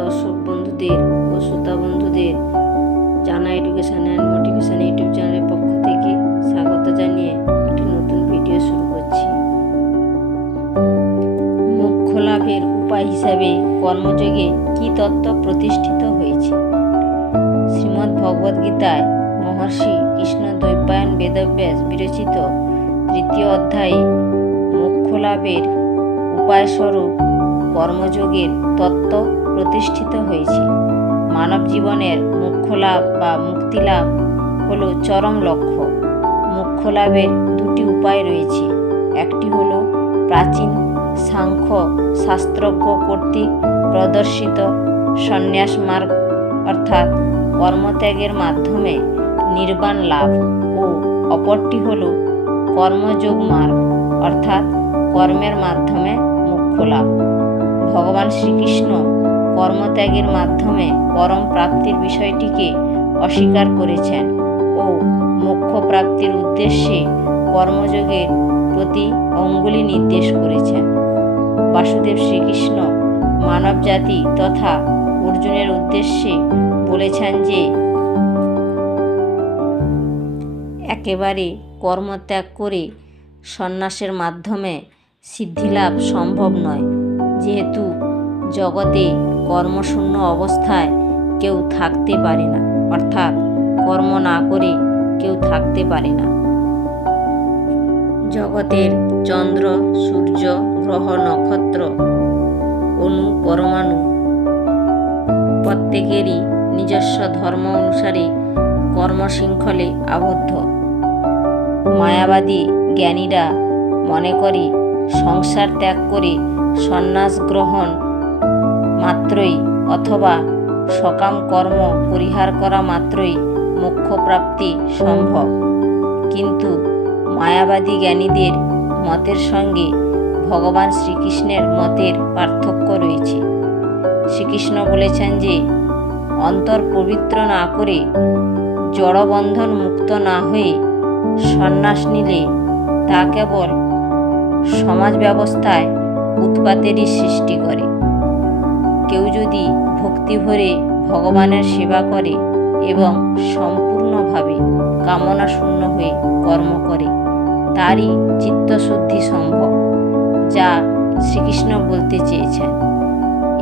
দর্শক বন্ধুদের ও শ্রোতা বন্ধুদের জানা এডুকেশন অ্যান্ড মোটিভেশন ইউটিউব চ্যানেলের পক্ষ থেকে স্বাগত জানিয়ে একটি নতুন ভিডিও শুরু করছি। মোক্ষ লাভের উপায় হিসাবে কর্মযোগে কী তত্ত্ব প্রতিষ্ঠিত হয়েছে? শ্রীমদ্ ভগবদ্গীতায় মহর্ষি কৃষ্ণদ্বৈপায়ন বেদব্যাস বিরচিত 3য় অধ্যায়ে মোক্ষ লাভের উপায়স্বরূপ কর্মযোগের তত্ত্ব প্রতিষ্ঠিত হয়েছে। মানব জীবনের মোক্ষ লাভ বা মুক্তি লাভ হল চরম লক্ষ্য। মোক্ষ লাভের দুটি উপায় রয়েছে। একটি হল প্রাচীন সাংখ্য শাস্ত্রজ্ঞ কর্তৃক প্রদর্শিত সন্ন্যাস মার্গ অর্থাৎ কর্মত্যাগের মাধ্যমে নির্বাণ লাভ, ও অপরটি হল কর্মযোগ মার্গ অর্থাৎ কর্মের মাধ্যমে মোক্ষ লাভ। ভগবান শ্রীকৃষ্ণ কর্মত্যাগের মাধ্যমে পরম প্রাপ্তির বিষয়টিকে অস্বীকার করেছেন ও মোক্ষ প্রাপ্তির উদ্দেশ্যে কর্মযোগের প্রতি অঙ্গুলি নির্দেশ করেছেন। বাসুদেব শ্রীকৃষ্ণ মানব জাতি তথা অর্জুনের উদ্দেশ্যে বলেছেন যে একেবারে কর্মত্যাগ করে সন্ন্যাসের মাধ্যমে সিদ্ধিলাভ সম্ভব নয়, যেহেতু জগতে কর্মশূন্য অবস্থায় কেউ থাকতে পারে না, অর্থাৎ কর্ম না করে কেউ থাকতে পারে না। জগতের চন্দ্র, সূর্য, গ্রহ, নক্ষত্র, অণু, পরমাণু প্রত্যেকেরই নিজস্ব ধর্ম অনুসারে কর্মশৃঙ্খলে আবদ্ধ। মায়াবাদী জ্ঞানীরা মনে করে সংসার ত্যাগ করে সন্ন্যাস গ্রহণ মাত্রই অথবা সকাম কর্ম পরিহার করা মাত্রই মোক্ষ প্রাপ্তি সম্ভব। কিন্তু মায়াবাদী জ্ঞানীদের মতের সঙ্গে ভগবান শ্রীকৃষ্ণের মতের পার্থক্য রয়েছে। শ্রীকৃষ্ণ বলেছেন যে অন্তর পবিত্র না করে জড়বন্ধন মুক্ত না হয়ে সন্ন্যাস নিলে তা কেবল সমাজ ব্যবস্থায় উৎপাতেরই সৃষ্টি করে। কেউ যদি ভক্তি ভরে ভগবানের সেবা করে এবং সম্পূর্ণভাবে কামনা শূন্য হয়ে কর্ম করে, তারই চিত্তশুদ্ধি সম্ভব, যা শ্রীকৃষ্ণ বলতে চেয়েছেন।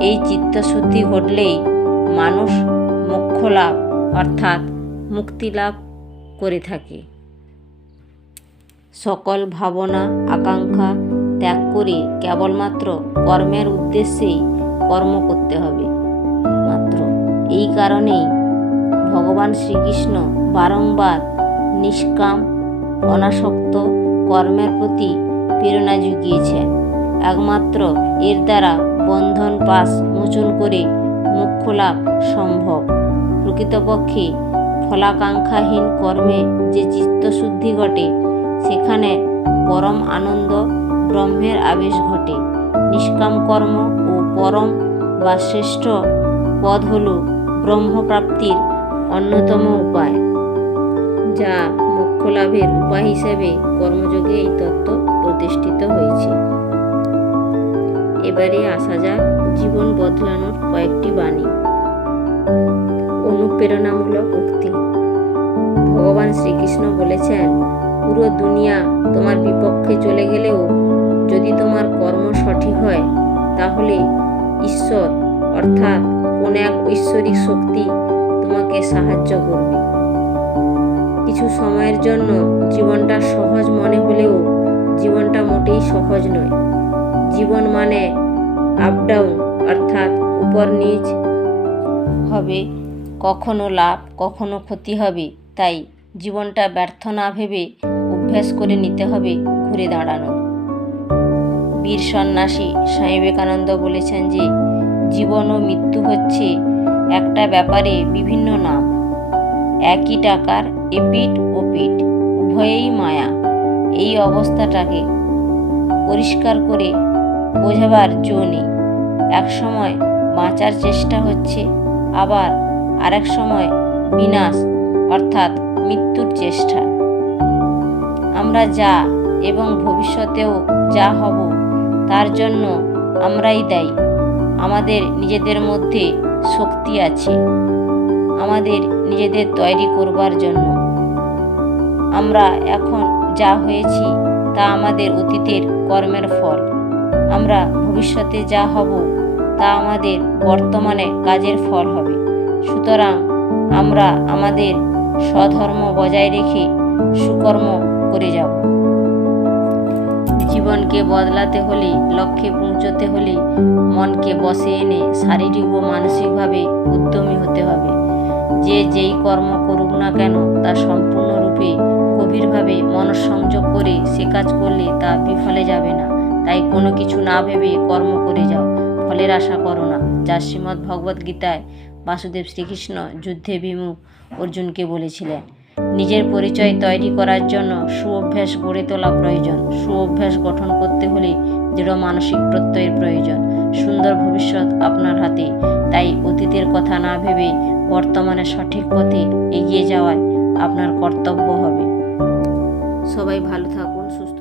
এই চিত্তশুদ্ধি ঘটলেই মানুষ মোক্ষ লাভ অর্থাৎ মুক্তি লাভ করে থাকে। সকল ভাবনা আকাঙ্ক্ষা ত্যাগ করে কেবলমাত্র কর্মের উদ্দেশ্যেই কর্ম করতে হবে মাত্র। এই কারণেই ভগবান শ্রীকৃষ্ণ বারংবার নিষ্কাম অনাসক্ত কর্মের প্রতি প্রেরণা জুগিয়েছেন। একমাত্র এর দ্বারা বন্ধন পাশ মোচন করে মোক্ষ লাভ সম্ভব। প্রকৃতপক্ষে ফলাকাঙ্ক্ষাহীন কর্মে যে চিত্তশুদ্ধি ঘটে, সেখানে পরম আনন্দ ব্রহ্মের আবেশ ঘটে। নিষ্কাম কর্ম ও পরম বা শ্রেষ্ঠ পদ হল ব্রহ্মপ্রাপ্তির অন্যতম উপায়, যা মোক্ষ লাভের উপায় হিসেবে কর্মযোগে এই তত্ত্ব প্রতিষ্ঠিত হয়েছে। এবারে আসা যাক জীবন বদলানোর কয়েকটি বাণী। অনুপ্রেরণামূলক উক্তি। ভগবান শ্রীকৃষ্ণ বলেছেন, পুরো দুনিয়া তোমার বিপক্ষে চলে গেলেও যদি তোমার কর্ম সঠিক হয়, তাহলে ঈশ্বর অর্থাৎ কোন এক ঐশ্বরিক শক্তি তোমাকে সাহায্য করবে। কিছু সময়ের জন্য জীবনটা সহজ মনে হলেও জীবনটা মোটেই সহজ নয়। জীবন মানে আপ ডাউন অর্থাৎ উপর নিচ হবে, কখনো লাভ কখনো ক্ষতি হবে। তাই জীবনটা ব্যর্থ না ভেবে অভ্যাস করে নিতে হবে ঘুরে দাঁড়ানো। বীর সন্ন্যাসী স্বামী বিবেকানন্দ বলেছেন যে জীবন ও মৃত্যু হচ্ছে একটা ব্যাপারে বিভিন্ন নাম। একই টাকার এপিঠ ওপিঠ, উভয়েই মায়া। এই অবস্থাটাকে পরিষ্কার করে বোঝাবার জো নেই। এক সময় বাঁচার চেষ্টা হচ্ছে, আবার আরেক সময় বিনাশ অর্থাৎ মৃত্যুর চেষ্টা। আমরা যা এবং ভবিষ্যতেও যা হব, তার জন্য আমরাই দায়ী। আমাদের নিজেদের মধ্যে শক্তি আছে আমাদের নিজেদের তৈরি করবার জন্য। আমরা এখন যা হয়েছি তা আমাদের অতীতের কর্মের ফল। আমরা ভবিষ্যতে যা হব তা আমাদের বর্তমানে কাজের ফল হবে। সুতরাং আমরা আমাদের স্বধর্ম বজায় রেখে সুকর্ম করে যাব। জীবনকে বদলাতে হলে, লক্ষ্যে পৌঁছতে হলে মনকে বশে এনে শারীরিক ও মানসিকভাবে উদ্যমী হতে হবে। যে যেই কর্ম করুক না কেন তা সম্পূর্ণরূপে গভীরভাবে মনঃসংযোগ করে সে কাজ করলে তা বিফলে যাবে না। তাই কোনো কিছু না ভেবে কর্ম করে যাও, ফলের আশা করো না, যা শ্রীমদ্ ভগবদ্ গীতায় বাসুদেব শ্রীকৃষ্ণ যুদ্ধে বিমুখ অর্জুনকে বলেছিলেন। নিজের পরিচয় তৈরি করার জন্য সুঅভ্যাস গড়ে তোলা প্রয়োজন। সুঅভ্যাস গঠন করতে হলে দৃঢ় মানসিক প্রত্যয়ের প্রয়োজন। সুন্দর ভবিষ্যৎ আপনার হাতে। তাই অতীতের কথা না ভেবে বর্তমানে সঠিক পথে এগিয়ে যাওয়াই আপনার কর্তব্য হবে। সবাই ভালো থাকুন, সুস্থ